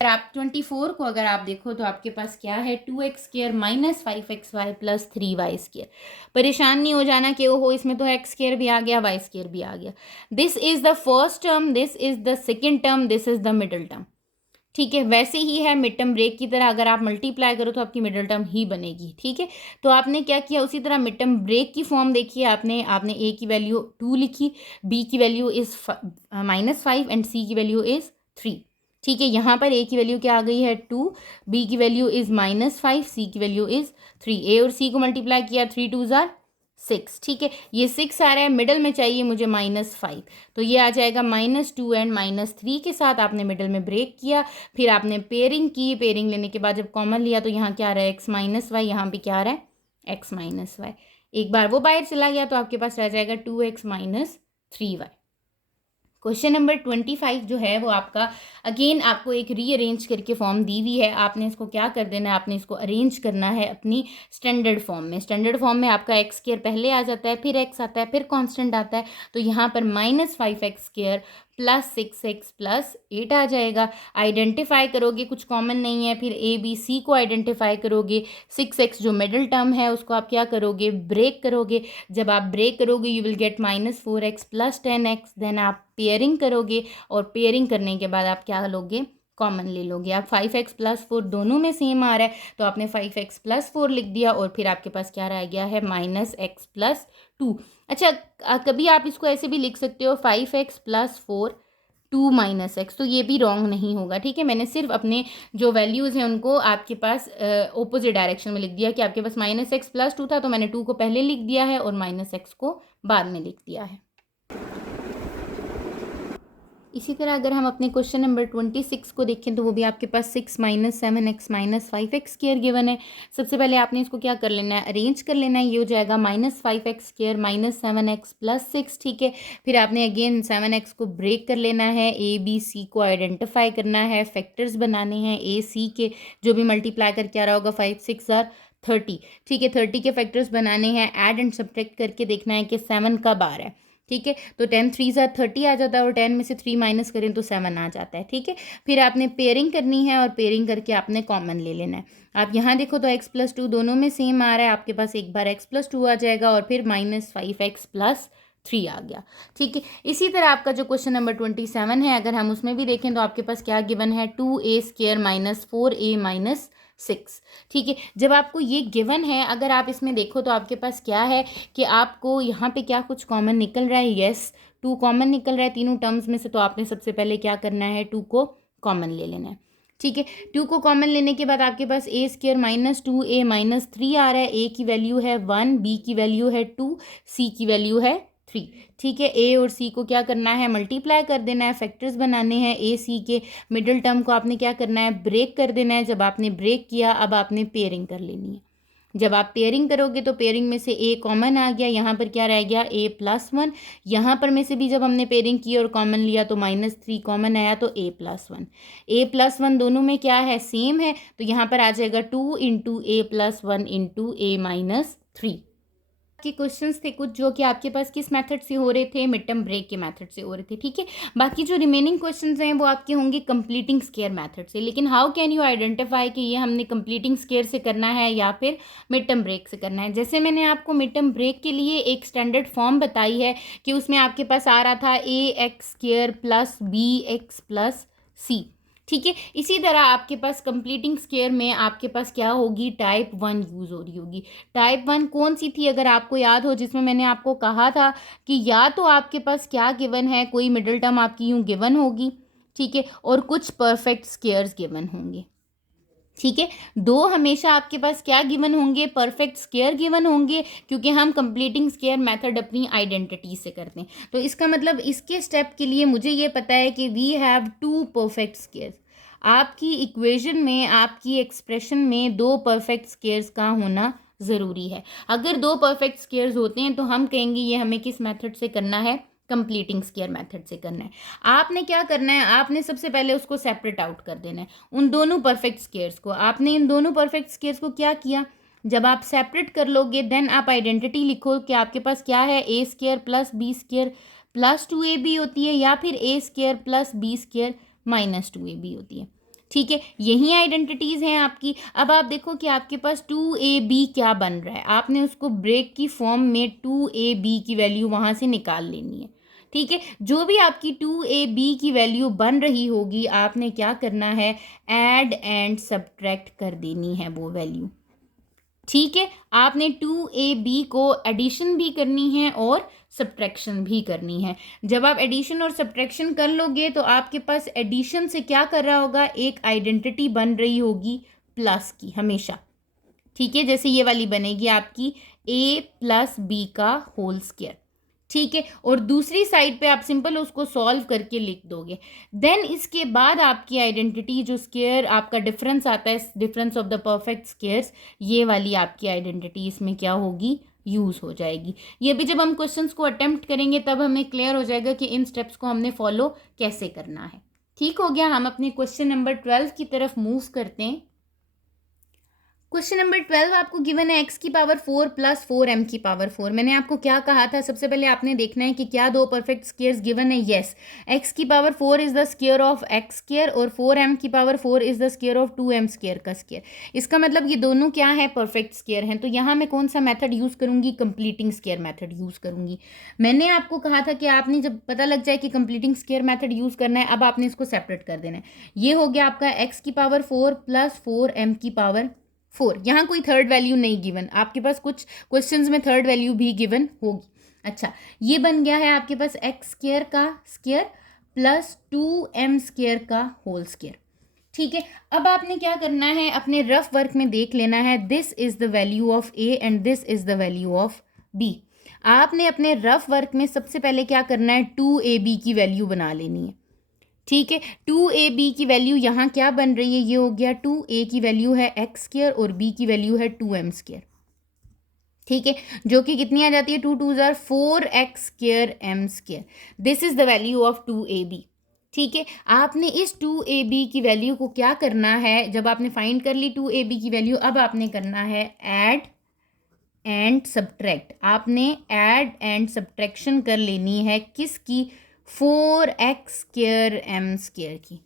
अगर आप 24 को अगर आप देखो तो आपके पास क्या है, 2x² - 5xy + 3y²। परेशान नहीं हो जाना कि ओहो इसमें तो x² भी आ गया, y² भी आ गया। This is the first term, this is the second term, this is the middle term. ठीक है, वैसे ही है मिड टर्म ब्रेक की तरह, अगर आप मल्टीप्लाई करो तो आपकी मिडल टर्म ही बनेगी। ठीक है, तो आपने क्या किया, उसी तरह मिड टर्म ब्रेक की फॉर्म देखिए, आपने ए की वैल्यू 2 लिखी, बी की वैल्यू इज -5 एंड सी की वैल्यू इज 3। ठीक है, यहाँ पर ए की वैल्यू क्या आ गई है 2, बी की वैल्यू इज -5, सी की वैल्यू इज 3। ए और सी को मल्टीप्लाई किया, 3 2 ज़ार 6। ठीक है, ये 6 आ रहा है, मिडल में चाहिए मुझे -5, तो ये आ जाएगा -2 एंड -3 के साथ आपने मिडल में ब्रेक किया। फिर आपने पेयरिंग की, पेयरिंग लेने के बाद जब कॉमन लिया तो यहाँ क्या आ रहा है x - y, यहाँ पे क्या आ रहा है x - y। एक बार वो बाहर चला गया तो आपके पास रह जाएगा 2x - 3y। क्वेश्चन नंबर 25 जो है वो आपका अगेन आपको एक रीअरेंज करके फॉर्म दी हुई है। आपने इसको क्या कर देना है, आपने इसको अरेंज करना है अपनी स्टैंडर्ड फॉर्म में। स्टैंडर्ड फॉर्म में आपका x² पहले आ जाता है, फिर x आता है, फिर कांस्टेंट आता है, तो यहाँ पर -5x² + 6x + 8 आ जाएगा। आइडेंटिफाई करोगे, कुछ कॉमन नहीं है, फिर ए बी सी को आइडेंटिफाई करोगे। 6x जो मिडिल टर्म है उसको आप क्या करोगे, ब्रेक करोगे। जब आप ब्रेक करोगे you will get -4x + 10x। Then आप पेयरिंग करोगे और पेयरिंग करने के बाद आप क्या लोगे, कॉमन ले लोगे। आप 5x + 4 दोनों में सेम आ रहा है, तो आपने 5x + 4 लिख दिया और फिर आपके पास क्या रह गया है -x + 2। अच्छा, कभी आप इसको ऐसे भी लिख सकते हो 5x + 4 2 - x, तो ये भी रॉन्ग नहीं होगा। ठीक है, मैंने सिर्फ अपने जो वैल्यूज़ हैं उनको आपके पास ऑपोजिट डायरेक्शन में लिख दिया कि आपके पास -x + 2 था तो मैंने 2 को पहले लिख दिया है और -x को बाद में लिख दिया है। इसी तरह अगर हम अपने क्वेश्चन नंबर 26 को देखें तो वो भी आपके पास 6 - 7x - 5x² गिवन है। सबसे पहले आपने इसको क्या कर लेना है, अरेंज कर लेना है। ये हो जाएगा -5x² - 7x + 6। ठीक है, फिर आपने अगेन 7x को ब्रेक कर लेना है, ए बी सी को आइडेंटिफाई करना है, फैक्टर्स बनाने हैं ए सी के, जो भी मल्टीप्लाई करके आ रहा होगा 5 6 ज़ार 30। ठीक है, 30 के फैक्टर्स बनाने हैं, ऐड एंड सब्ट्रैक्ट करके देखना है कि 7 कब आ रहा है। ठीक है, तो 10 3 ज़ार 30 आ जाता है और 10 में से 3 माइनस करें तो 7 आ जाता है। ठीक है, फिर आपने पेयरिंग करनी है और पेयरिंग करके आपने कॉमन ले लेना है। आप यहाँ देखो तो x + 2 दोनों में सेम आ रहा है, आपके पास एक बार x + 2 आ जाएगा और फिर -5x + 3 आ गया। ठीक है, इसी तरह आपका जो क्वेश्चन नंबर 27 है अगर हम उसमें भी देखें तो आपके पास क्या गिवन है, 2a² - 4a - 6। ठीक है, जब आपको ये गिवन है अगर आप इसमें देखो तो आपके पास क्या है कि आपको यहाँ पे क्या कुछ कॉमन निकल रहा है, यस 2 कॉमन निकल रहा है तीनों टर्म्स में से, तो आपने सबसे पहले क्या करना है, 2 को कॉमन ले लेना है। ठीक है, 2 को कॉमन लेने के बाद आपके पास a² - 2a - 3 आ रहा है। a की वैल्यू है 1, b की वैल्यू है 2, c की वैल्यू है 3। ठीक है, ए और सी को क्या करना है, मल्टीप्लाई कर देना है, फैक्टर्स बनाने हैं ए सी के। मिडिल टर्म को आपने क्या करना है, ब्रेक कर देना है। जब आपने ब्रेक किया अब आपने पेयरिंग कर लेनी है। जब आप पेयरिंग करोगे तो पेयरिंग में से ए कॉमन आ गया, यहाँ पर क्या रह गया a+1। यहाँ पर में से भी जब हमने पेयरिंग की और कॉमन लिया तो -3 कॉमन आया तो a+1। a+1 दोनों में क्या है, सेम है, तो यहाँ पर आ जाएगा 2 × a+1 × a-3। के क्वेश्चंस थे कुछ जो कि आपके पास किस मेथड से हो रहे थे, मिड टर्म ब्रेक के मेथड से हो रहे थे। ठीक है, बाकी जो रिमेनिंग क्वेश्चंस हैं वो आपके होंगे कंप्लीटिंग स्क्वायर मेथड से। लेकिन हाउ कैन यू आइडेंटिफाई कि ये हमने कंप्लीटिंग स्क्वायर से करना है या फिर मिड टर्म ब्रेक से करना है। जैसे मैंने आपको मिड टर्म ब्रेक के लिए एक स्टैंडर्ड फॉर्म बताई है कि उसमें आपके पास आ रहा था ax² + bx + c। ठीक है, इसी तरह आपके पास कंप्लीटिंग स्क्वायर में आपके पास क्या होगी, टाइप 1 यूज़ हो रही होगी। टाइप 1 कौन सी थी अगर आपको याद हो, जिसमें मैंने आपको कहा था कि या तो आपके पास क्या गिवन है, कोई मिडिल टर्म आपकी यूँ गिवन होगी, ठीक है, और कुछ परफेक्ट स्क्वायर्स गिवन होंगे। ठीक है, दो हमेशा आपके पास क्या गिवन होंगे, परफेक्ट स्क्वायर गिवन होंगे, क्योंकि हम कंप्लीटिंग स्क्वायर मेथड अपनी आइडेंटिटी से करते हैं। तो इसका मतलब इसके स्टेप के लिए मुझे ये पता है कि वी हैव 2 परफेक्ट स्क्वायर्स। आपकी इक्वेशन में, आपकी एक्सप्रेशन में दो परफेक्ट स्क्वेयर्स का होना ज़रूरी है। अगर दो परफेक्ट स्क्वेयर्स होते हैं तो हम कहेंगे ये हमें किस मेथड से करना है, कंप्लीटिंग स्क्वायर मेथड से करना है। आपने क्या करना है, आपने सबसे पहले उसको सेपरेट आउट कर देना है, उन दोनों परफेक्ट स्क्वायर्स को। आपने इन दोनों परफेक्ट स्क्वायर्स को क्या किया, जब आप सेपरेट कर लोगे देन आप आइडेंटिटी लिखो कि आपके पास क्या है, a square plus b square plus 2ab होती है, या फिर a square plus b square minus 2ab होती है। ठीक है, यही आइडेंटिटीज़ हैं आपकी। अब आप देखो कि आपके पास 2ab क्या बन रहा है, आपने उसको ब्रेक की फॉर्म में 2ab की वैल्यू वहाँ से निकाल लेनी है। ठीक है, जो भी आपकी 2ab की वैल्यू बन रही होगी आपने क्या करना है, ऐड एंड सब्ट्रैक्ट कर देनी है वो वैल्यू। ठीक है, आपने 2ab को एडिशन भी करनी है और सब्ट्रैक्शन भी करनी है। जब आप एडिशन और सब्ट्रैक्शन कर लोगे तो आपके पास एडिशन से क्या कर रहा होगा, एक आइडेंटिटी बन रही होगी प्लस की हमेशा। ठीक है, जैसे ये वाली बनेगी आपकी a प्लस बी का होल स्क्वायर। ठीक है, और दूसरी साइड पे आप सिंपल उसको सॉल्व करके लिख दोगे। देन इसके बाद आपकी आइडेंटिटी जो स्क्वायर आपका डिफरेंस आता है, difference of the perfect squares, ये वाली आपकी आइडेंटिटी इसमें क्या होगी, यूज़ हो जाएगी। ये भी जब हम क्वेश्चंस को अटेम्प्ट करेंगे तब हमें क्लियर हो जाएगा कि इन स्टेप्स को हमने फॉलो कैसे करना है। ठीक हो गया, हम अपने क्वेश्चन नंबर 12 की तरफ मूव करते हैं। क्वेश्चन नंबर 12 आपको गिवन है x की पावर 4 प्लस 4m की पावर 4। मैंने आपको क्या कहा था, सबसे पहले आपने देखना है कि क्या दो परफेक्ट स्क्वायर्स गिवन है। यस, x की power 4 is the square of x square और 4m की power 4 is the square of 2m square का स्क्वायर। इसका मतलब ये दोनों क्या है, परफेक्ट स्क्वायर हैं। तो यहाँ मैं कौन सा मेथड यूज़ करूँगी, कंप्लीटिंग स्क्वायर मेथड यूज़ करूँगी। मैंने आपको कहा था कि आपने जब पता लग जाए कि कंप्लीटिंग स्क्वायर मेथड यूज़ करना है, अब आपने इसको सेपरेट कर देना है। ये हो गया आपका x की पावर 4 प्लस 4m की पावर 4। यहाँ कोई थर्ड वैल्यू नहीं गिवन, आपके पास कुछ क्वेश्चंस में थर्ड वैल्यू भी गिवन होगी। अच्छा, ये बन गया है आपके पास एक्स स्क्वायर का स्क्वायर प्लस 2m स्क्वायर का होल स्क्वायर। ठीक है, अब आपने क्या करना है, अपने रफ वर्क में देख लेना है, this is the value of a and this is the value of b। आपने अपने रफ वर्क में सबसे पहले क्या करना है, 2ab की वैल्यू बना लेनी है। ठीक है, 2ab की वैल्यू यहाँ क्या बन रही है, ये हो गया 2a की वैल्यू है एक्स स्क्वायर और b की वैल्यू है 2m स्क्वायर। ठीक है, जो कि कितनी आ जाती है, 2 2 ज़ार 4x square m square. This is the value of 2ab। ठीक है, आपने इस 2ab की वैल्यू को क्या करना है, जब आपने फाइंड कर ली 2ab की वैल्यू, अब आपने करना है ऐड एंड सब्ट्रैक्ट। आपने ऐड एंड सब्ट्रैक्शन कर लेनी है किसकी, 4x स्क्वायर m स्क्वायर की,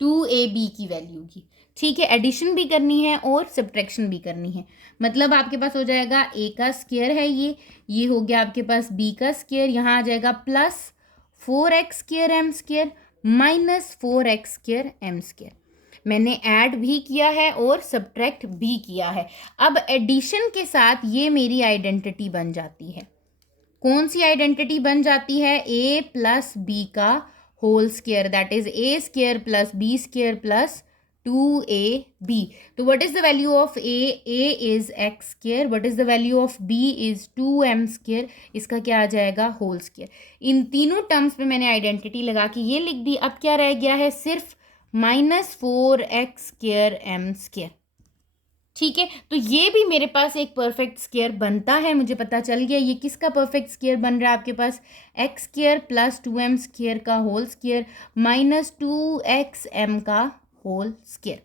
2ab की वैल्यू की। ठीक है, एडिशन भी करनी है और सब्ट्रैक्शन भी करनी है। मतलब आपके पास हो जाएगा a का स्क्वायर है ये हो गया आपके पास b का स्क्वायर, यहाँ आ जाएगा plus 4x square m square minus 4x square m square. मैंने ऐड भी किया है और सब्ट्रैक्ट भी किया है। अब एडिशन के साथ ये मेरी आइडेंटिटी बन जाती है। कौन सी आइडेंटिटी बन जाती है, a प्लस बी का whole square, that is a square plus b square plus 2ab। तो what is the value of a is x square, what is the value of b is 2m square, इसका क्या आ जाएगा, whole square. इन तीनों terms पे मैंने identity लगा के ये लिख दी। अब क्या रह गया है, सिर्फ minus 4x square m square. ठीक है, तो ये भी मेरे पास एक परफेक्ट स्क्वायर बनता है, मुझे पता चल गया ये किसका परफेक्ट स्क्वायर बन रहा है, आपके पास x square plus 2m square का होल स्क्वायर माइनस 2xm का होल स्क्वायर।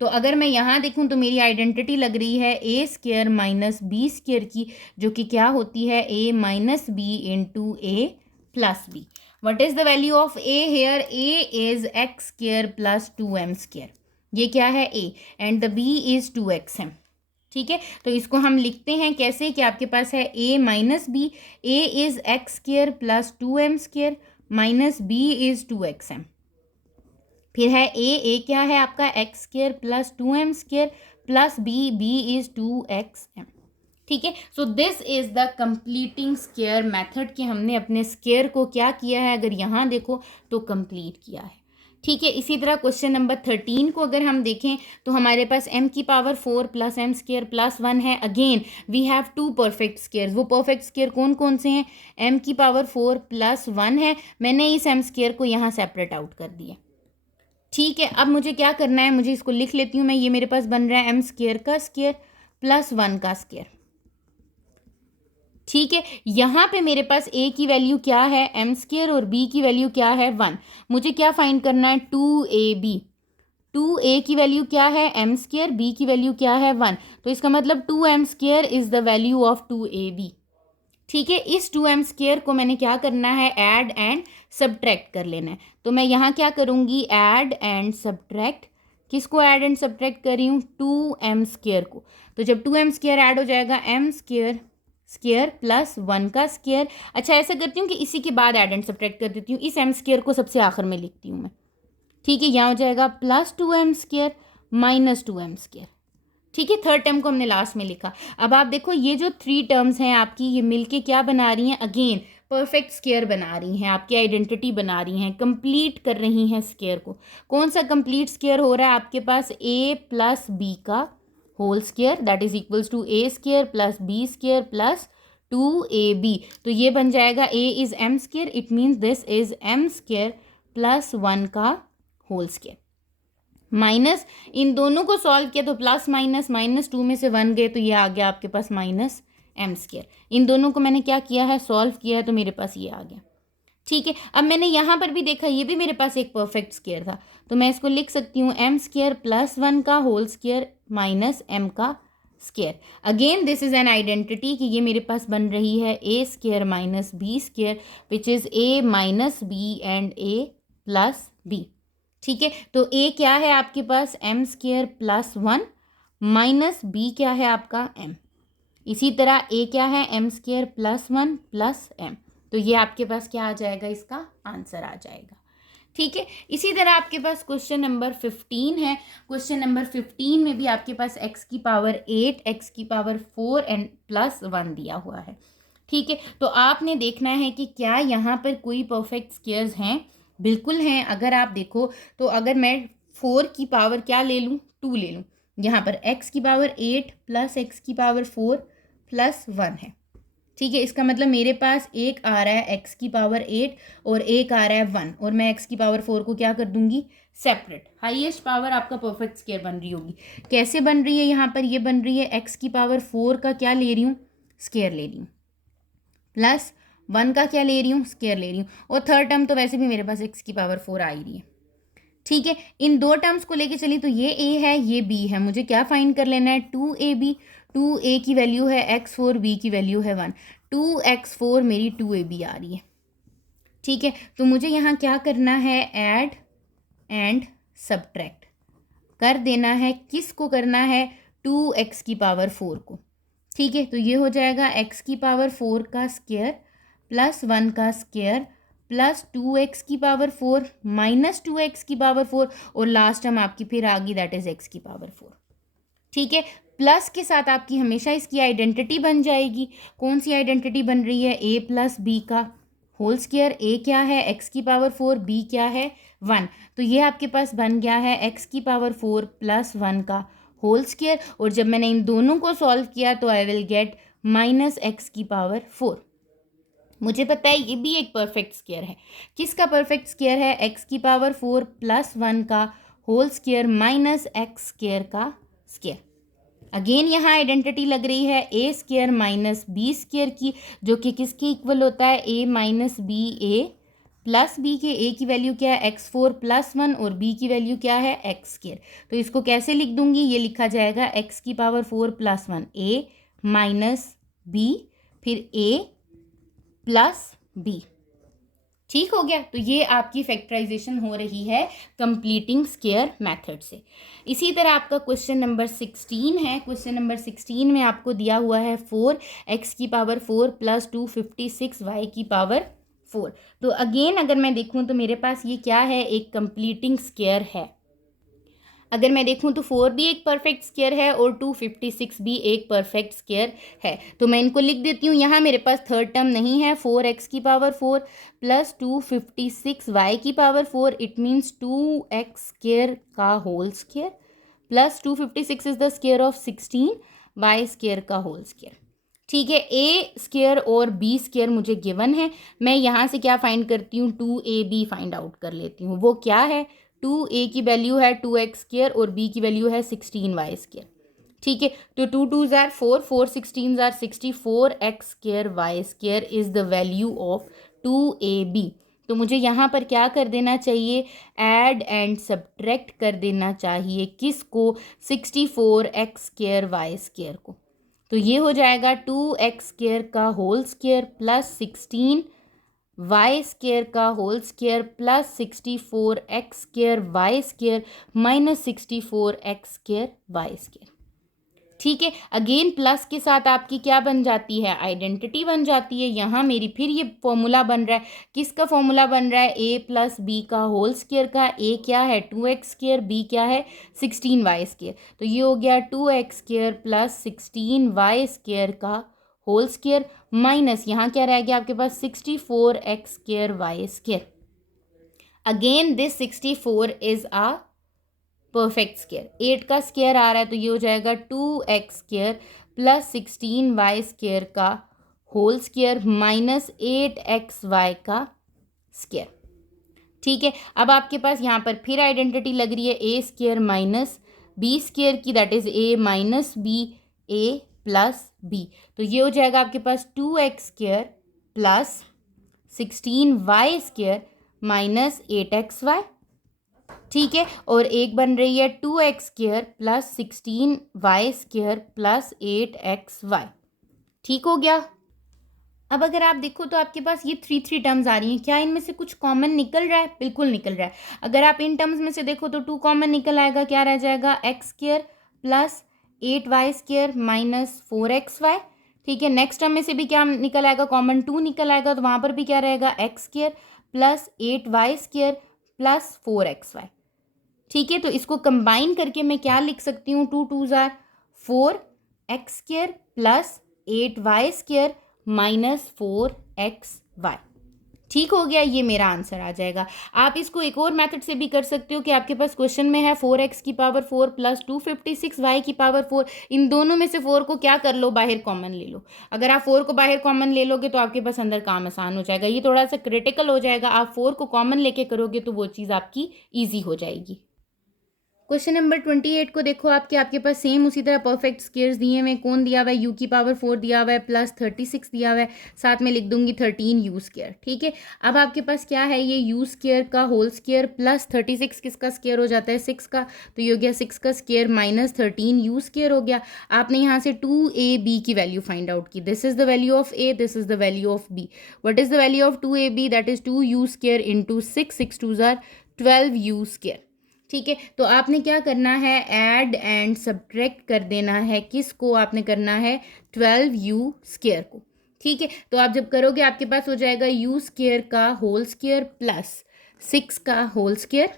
तो अगर मैं यहाँ देखूँ तो मेरी आइडेंटिटी लग रही है a square minus b square की, जो कि क्या होती है, a minus b into a plus b। What is the value of a here, a is x square plus 2m square, ये क्या है a, and the b is 2xm। ठीक है, तो इसको हम लिखते हैं कैसे कि आपके पास है a minus b, a is x square plus 2m square minus b is 2xm। फिर है a क्या है आपका, x square plus 2m square plus b is 2xm। ठीक है, सो this is the completing square method कि हमने अपने स्क्वायर को क्या किया है, अगर यहाँ देखो तो कंप्लीट किया है। ठीक है, इसी तरह क्वेश्चन नंबर 13 को अगर हम देखें तो हमारे पास m की power 4 plus m square plus 1 है। Again we have to perfect squares. वो परफेक्ट स्क्वायर कौन कौन से हैं, m की पावर 4 प्लस 1 है, मैंने इस m स्क्वायर को यहाँ सेपरेट आउट कर दिया। ठीक है, अब मुझे क्या करना है, मुझे इसको लिख लेती हूँ मैं। ये मेरे पास बन रहा है एम स्क्वायर का स्क्वायर प्लस 1 का स्क्वायर। ठीक है, यहाँ पे मेरे पास ए की वैल्यू क्या है, एम स्क्वायर, और बी की वैल्यू क्या है, 1। मुझे क्या फाइंड करना है, 2ab। 2a की वैल्यू क्या है, एम स्क्वायर, बी की वैल्यू क्या है, 1। तो इसका मतलब 2m square is the value of 2ab। ठीक है, इस 2m स्क्वायर को मैंने क्या करना है, ऐड एंड सब्ट्रैक्ट कर लेना है। तो मैं यहाँ क्या करूँगी, ऐड एंड सब्ट्रैक्ट। किसको ऐड एंड सब्ट्रैक्ट कर रही हूँ, 2m स्क्वायर को। तो जब 2m स्क्वायर ऐड हो जाएगा, m स्क्वायर स्क्वायर प्लस 1 का स्क्वायर। अच्छा, ऐसा करती हूँ कि इसी के बाद ऐड एंड सब्ट्रैक्ट कर देती हूँ, इस m स्क्वायर को सबसे आखिर में लिखती हूँ मैं। ठीक है, यहाँ हो जाएगा plus 2m square minus 2m square. ठीक है, थर्ड टर्म को हमने लास्ट में लिखा। अब आप देखो, ये जो 3 टर्म्स हैं आपकी, ये मिलके क्या बना रही हैं, अगेन परफेक्ट स्क्वायर बना रही हैं, आपकी आइडेंटिटी बना रही हैं, कंप्लीट कर रही हैं स्क्वायर को। कौन सा कंप्लीट स्क्वायर हो रहा है आपके पास, a प्लस बी का whole square, that is equals to a square plus b square plus 2ab। तो ये बन जाएगा a is m square, it means this is m square plus 1 का होल स्क्वायर। माइनस इन दोनों को सॉल्व किया तो प्लस माइनस, माइनस 2 में से 1 गए तो ये आ गया आपके पास माइनस m स्क्वायर। इन दोनों को मैंने क्या किया है, सॉल्व किया है, तो मेरे पास ये आ गया। ठीक है, अब मैंने यहाँ पर भी देखा, ये भी मेरे पास एक परफेक्ट स्क्वायर था, तो मैं इसको लिख सकती हूँ m स्क्वायर प्लस 1 का होल स्क्वायर माइनस m का square. Again this is an identity कि ये मेरे पास बन रही है a square minus b square, which is a minus B and a plus b। ठीक है, तो a क्या है आपके पास, m square plus 1 minus b क्या है आपका m। इसी तरह a क्या है, m square plus 1 plus m। तो ये आपके पास क्या आ जाएगा, इसका आंसर आ जाएगा। ठीक है, इसी तरह आपके पास क्वेश्चन नंबर 15 है। क्वेश्चन नंबर 15 में भी आपके पास x की पावर 8, x की पावर 4 एंड प्लस 1 दिया हुआ है। ठीक है, तो आपने देखना है कि क्या यहाँ पर कोई परफेक्ट स्क्वायर्स हैं। बिल्कुल हैं। अगर आप देखो तो अगर मैं 4 की पावर क्या ले लूँ, 2 ले लूँ, यहाँ पर x की पावर 8 प्लस x की पावर 4 प्लस 1 है। ठीक है, इसका मतलब मेरे पास एक आ रहा है x की पावर 8 और एक आ रहा है 1, और मैं x की पावर 4 को क्या कर दूंगी, सेपरेट। हाईएस्ट पावर आपका परफेक्ट स्क्वायर बन रही होगी। कैसे बन रही है, यहाँ पर ये बन रही है x की पावर 4 का क्या ले रही हूँ, स्क्वायर ले रही हूँ, प्लस 1 का क्या ले रही हूँ, स्क्वायर ले रही हूँ, और थर्ड टर्म तो वैसे भी मेरे पास x की पावर 4 आ ही रही है। ठीक है, इन दो टर्म्स को लेके चलिए, तो ये a है, ये b है। मुझे क्या फाइंड कर लेना है, 2ab। 2a की वैल्यू है x4, b की वैल्यू है 1। 2x4 मेरी 2ab आ रही है। ठीक है, तो मुझे यहाँ क्या करना है, ऐड एंड सब्ट्रैक्ट कर देना है। किसको करना है, 2x की पावर 4 को। ठीक है, तो ये हो जाएगा x की पावर 4 का स्क्वायर प्लस 1 का स्क्वायर प्लस 2x की पावर 4 माइनस 2x की पावर 4, और लास्ट टर्म आपकी फिर आ गई, दैट इज x की पावर 4। ठीक है, प्लस के साथ आपकी हमेशा इसकी आइडेंटिटी बन जाएगी। कौन सी आइडेंटिटी बन रही है, a प्लस बी का होल स्क्वायर। a क्या है, x की पावर 4, b क्या है 1। तो ये आपके पास बन गया है x की पावर 4 प्लस 1 का होल स्क्वायर, और जब मैंने इन दोनों को सॉल्व किया तो I will get minus x की पावर 4। मुझे पता है ये भी एक परफेक्ट स्क्वायर है। किसका परफेक्ट स्क्वायर है, x की पावर 4 प्लस 1 का whole square minus x square का स्क्वायर। अगेन यहाँ आइडेंटिटी लग रही है a square minus B square की, जो कि किसके इक्वल होता है, a minus B. a plus B के a की वैल्यू क्या है, x4 प्लस 1, और b की वैल्यू क्या है, x स्क्वायर। तो इसको कैसे लिख दूंगी, ये लिखा जाएगा x की power 4 plus 1, a minus b, फिर a प्लस b। ठीक हो गया। तो ये आपकी फैक्टराइजेशन हो रही है कंप्लीटिंग स्क्वायर मेथड से। इसी तरह आपका क्वेश्चन नंबर 16 है। क्वेश्चन नंबर 16 में आपको दिया हुआ है 4x की पावर 4 प्लस 256 y की पावर 4। तो अगेन अगर मैं देखूं तो मेरे पास ये क्या है, एक कंप्लीटिंग स्क्वायर है। अगर मैं देखूं तो 4 भी एक परफेक्ट स्क्वायर है और 256 भी एक परफेक्ट स्क्वायर है। तो मैं इनको लिख देती हूँ। यहाँ मेरे पास थर्ड टर्म नहीं है, 4x की पावर 4 प्लस 256 y की power 4, it means 2x square का whole square plus 256 is the square of 16 y square का होल स्क्वायर। ठीक है, a स्क्वायर और b स्क्वायर मुझे गिवन है। मैं यहाँ से क्या फाइंड करती हूँ, 2ab फाइंड आउट कर लेती हूँ। वो क्या है, 2a की वैल्यू है 2x² और b की वैल्यू है 16y²। ठीक है, तो 2 2s are 4, 4 16s are 64x² y² is the value of 2ab। तो मुझे यहाँ पर क्या कर देना चाहिए, ऐड एंड सब्ट्रैक्ट कर देना चाहिए किसको, 64x² y² को। तो ये हो जाएगा 2x² का होल स्क्वायर प्लस 16y² का whole square plus 64x² y² minus 64x² y²। ठीक है, अगेन प्लस के साथ आपकी क्या बन जाती है, आइडेंटिटी बन जाती है। यहाँ मेरी फिर ये फॉर्मूला बन रहा है, किसका फॉर्मूला बन रहा है, a प्लस बी का होल स्क्वायर का। a क्या है 2x², b क्या है 16y²। तो ये हो गया 2x² प्लस 16y² का होल स्क्वायर माइनस यहाँ क्या रह गया आपके पास 64x² y²। Again this 64 is a perfect square, 8 का स्क्वायर आ रहा है तो ये हो जाएगा 2x² प्लस 16y² का होल स्क्वायर माइनस 8xy का स्क्वायर। ठीक है, अब आपके पास यहाँ पर फिर आइडेंटिटी लग रही है a² माइनस b² की, that is a minus b a plus b। तो ये हो जाएगा आपके पास 2x² plus 16y² minus 8xy। ठीक है, और एक बन रही है 2x² plus 16y² plus 8xy। ठीक हो गया। अब अगर आप देखो तो आपके पास ये 3 टर्म्स आ रही हैं, क्या इनमें से कुछ कॉमन निकल रहा है, बिल्कुल निकल रहा है। अगर आप इन टर्म्स में से देखो तो 2 कॉमन निकल आएगा, क्या रह जाएगा x² plus 8y² minus 4xy। ठीक है, नेक्स्ट टर्म में से भी क्या निकल आएगा, कॉमन 2 निकल आएगा, तो वहाँ पर भी क्या रहेगा x² plus 8y² plus 4xy। ठीक है, तो इसको कंबाइन करके मैं क्या लिख सकती हूँ, 2 2s are 4x² plus 8y² minus 4xy। ठीक हो गया, ये मेरा आंसर आ जाएगा। आप इसको एक और मेथड से भी कर सकते हो कि आपके पास क्वेश्चन में है 4x की पावर 4 प्लस 256y की पावर 4, इन दोनों में से 4 को क्या कर लो, बाहर कॉमन ले लो। अगर आप 4 को बाहर कॉमन ले लोगे तो आपके पास अंदर काम आसान हो जाएगा, ये थोड़ा सा क्रिटिकल हो जाएगा। आप 4 को कॉमन लेके करोगे तो वो चीज़ आपकी ईजी हो जाएगी। क्वेश्चन नंबर 28 को देखो, आपके पास सेम उसी तरह परफेक्ट स्क्वायर्स दिए हुए, कौन दिया हुआ है, u की पावर 4 दिया हुआ है प्लस 36 दिया हुआ है, साथ में लिख दूंगी 13u²। ठीक है, अब आपके पास क्या है, ये u² का होल स्क्वायर प्लस 36 किसका स्क्वायर हो जाता है, 6 का, तो ये हो गया 6 का स्क्वायर माइनस 13u² हो गया। आपने यहाँ से 2ab की वैल्यू फाइंड आउट की, this is the value of a, this is the value of b। What is the value of 2ab, that is 2u² into 6, 6 2s are 12u²। ठीक है, तो आपने क्या करना है, ऐड एंड सब्ट्रैक्ट कर देना है, किसको आपने करना है, 12u² को। ठीक है, तो आप जब करोगे आपके पास हो जाएगा u² का होल स्क्वायर प्लस 6 का whole square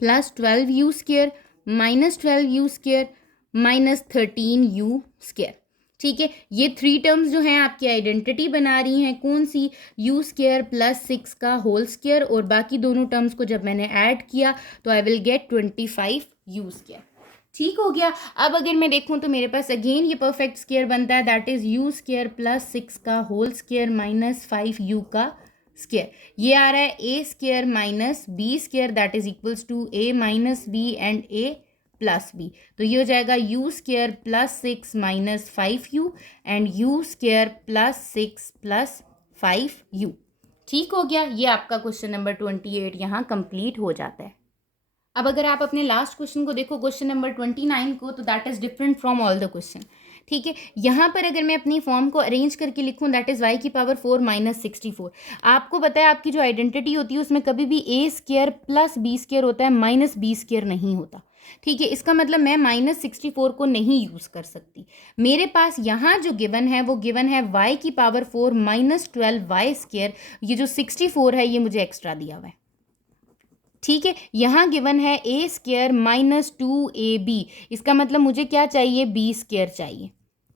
plus 12u² minus 12u² minus 13u²। ठीक है, ये 3 टर्म्स जो हैं आपकी आइडेंटिटी बना रही हैं, कौन सी, u² प्लस 6 का होल स्क्वायर, और बाकी दोनों टर्म्स को जब मैंने ऐड किया तो आई विल गेट 25u²। ठीक हो गया। अब अगर मैं देखूं तो मेरे पास अगेन ये परफेक्ट स्क्वायर बनता है, दैट इज u² प्लस 6 का होल स्क्वायर माइनस 5u का स्क्वायर। ये आ रहा है a² minus b², that is equals to a minus b and a plus B. तो ये हो जाएगा u² plus 6 minus 5u and u² plus 6 plus 5u। ठीक हो गया, ये आपका क्वेश्चन नंबर 28 यहाँ कंप्लीट हो जाता है। अब अगर आप अपने लास्ट क्वेश्चन को देखो, क्वेश्चन नंबर 29 को, तो that is different from all the question. ठीक है, यहाँ पर अगर मैं अपनी फॉर्म को अरेंज करके लिखूँ, दैट इज y की पावर 4 माइनस 64। आपको पता है आपकी जो आइडेंटिटी होती है उसमें कभी भी a² प्लस b² होता है, माइनस b² नहीं होता। ठीक है, इसका मतलब मैं माइनस 64 को नहीं यूज़ कर सकती। मेरे पास यहाँ जो गिवन है वो गिवन है y की पावर 4 माइनस 12y²। ये जो 64 है ये मुझे एक्स्ट्रा दिया हुआ है। ठीक है, यहाँ गिवन है a² माइनस 2ab, इसका मतलब मुझे क्या चाहिए, b² चाहिए।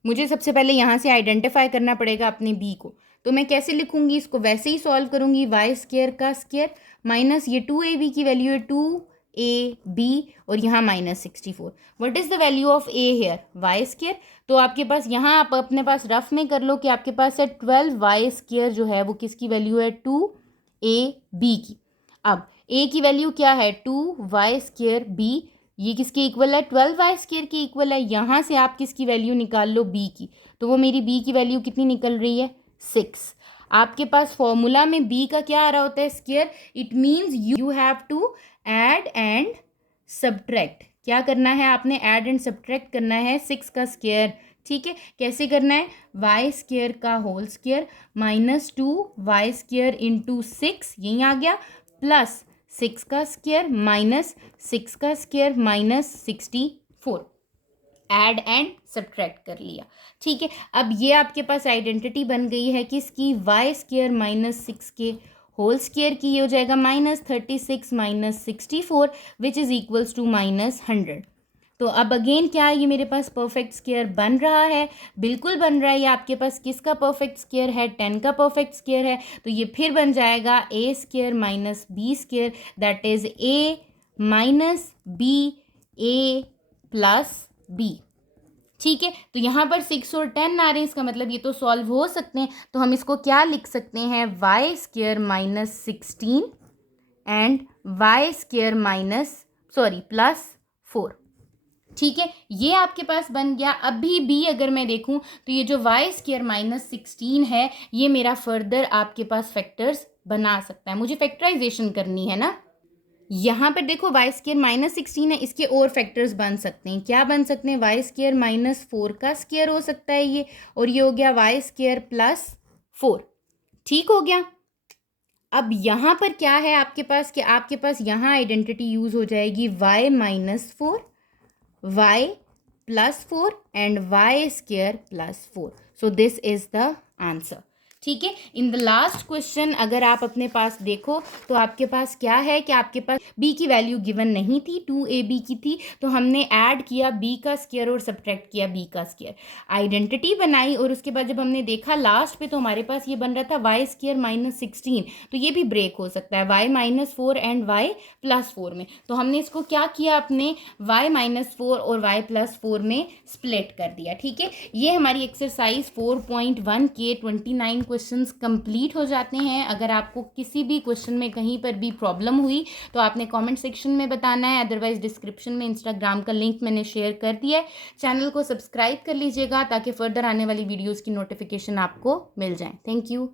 मुझे सबसे पहले यहाँ से आइडेंटिफाई करना पड़ेगा अपने b को, तो मैं कैसे लिखूंगी इसको, वैसे ही सॉल्व करूंगी, y² का स्क्वायर माइनस ये 2ab की वैल्यू है 2ab और यहाँ minus 64। What is the value of a here, y²। तो आपके पास यहाँ आप अपने पास रफ में कर लो कि आपके पास है 12y² जो है वो किसकी वैल्यू है 2ab की। अब a की वैल्यू क्या है 2y² b, ये किसके इक्वल है 12y² के इक्वल है। यहाँ से आप किसकी वैल्यू निकाल लो b की, तो वो मेरी b की वैल्यू कितनी निकल रही है 6। आपके पास फॉर्मूला में b का क्या आ रहा होता है square, it means you have to add and subtract. क्या करना है आपने, ऐड एंड सब्ट्रैक्ट करना है 6 का स्क्वायर। ठीक है, कैसे करना है, y² का whole square minus 2y² into 6 यहीं आ गया, प्लस 6 का स्क्वायर माइनस 6 का square minus 64, add and subtract कर लिया। ठीक है, अब ये आपके पास आइडेंटिटी बन गई है किसकी, y² माइनस 6 के होल स्क्वायर की, ये हो जाएगा minus 36 minus 64 which is equals to minus 100। तो अब अगेन क्या है, ये मेरे पास परफेक्ट स्क्वायर बन रहा है, बिल्कुल बन रहा है। ये आपके पास किसका परफेक्ट स्क्वायर है, 10 का परफेक्ट स्क्वायर है। तो ये फिर बन जाएगा a² minus b², that is a minus b a plus b। ठीक है, तो यहाँ पर 6 और 10 आ रहे हैं, इसका मतलब ये तो सॉल्व हो सकते हैं। तो हम इसको क्या लिख सकते हैं, y² minus 16 and y² minus plus 4। ठीक है, ये आपके पास बन गया। अभी भी अगर मैं देखूं तो ये जो y² माइनस 16 है, ये मेरा फर्दर आपके पास फैक्टर्स बना सकता है। मुझे फैक्टराइजेशन करनी है ना, यहाँ पर देखो y² माइनस 16 है, इसके और फैक्टर्स बन सकते हैं। क्या बन सकते हैं, y² माइनस 4 का स्क्वायर हो सकता है ये, और ये हो गया y² प्लस 4। ठीक हो गया। अब यहाँ पर क्या है आपके पास, कि आपके पास यहाँ आइडेंटिटी यूज हो जाएगी y minus 4, y plus 4 and y² plus 4। So this is the answer. ठीक है, इन द लास्ट क्वेश्चन अगर आप अपने पास देखो तो आपके पास क्या है, कि आपके पास b की वैल्यू गिवन नहीं थी, 2ab की थी, तो हमने ऐड किया b का स्क्वायर और सब्ट्रैक्ट किया b का स्क्वायर, आइडेंटिटी बनाई, और उसके बाद जब हमने देखा लास्ट पे तो हमारे पास ये बन रहा था y² माइनस 16। तो ये भी ब्रेक हो सकता है y minus 4 and y plus 4 में। तो हमने इसको क्या किया, अपने y माइनस 4 और y प्लस 4 में स्प्लिट कर दिया। ठीक है, ये हमारी एक्सरसाइज 4.1 के 29 क्वेश्चंस कंप्लीट हो जाते हैं। अगर आपको किसी भी क्वेश्चन में कहीं पर भी प्रॉब्लम हुई तो आपने कमेंट सेक्शन में बताना है, अदरवाइज डिस्क्रिप्शन में इंस्टाग्राम का लिंक मैंने शेयर कर दिया है। चैनल को सब्सक्राइब कर लीजिएगा ताकि फर्दर आने वाली वीडियोस की नोटिफिकेशन आपको मिल जाए। Thank you.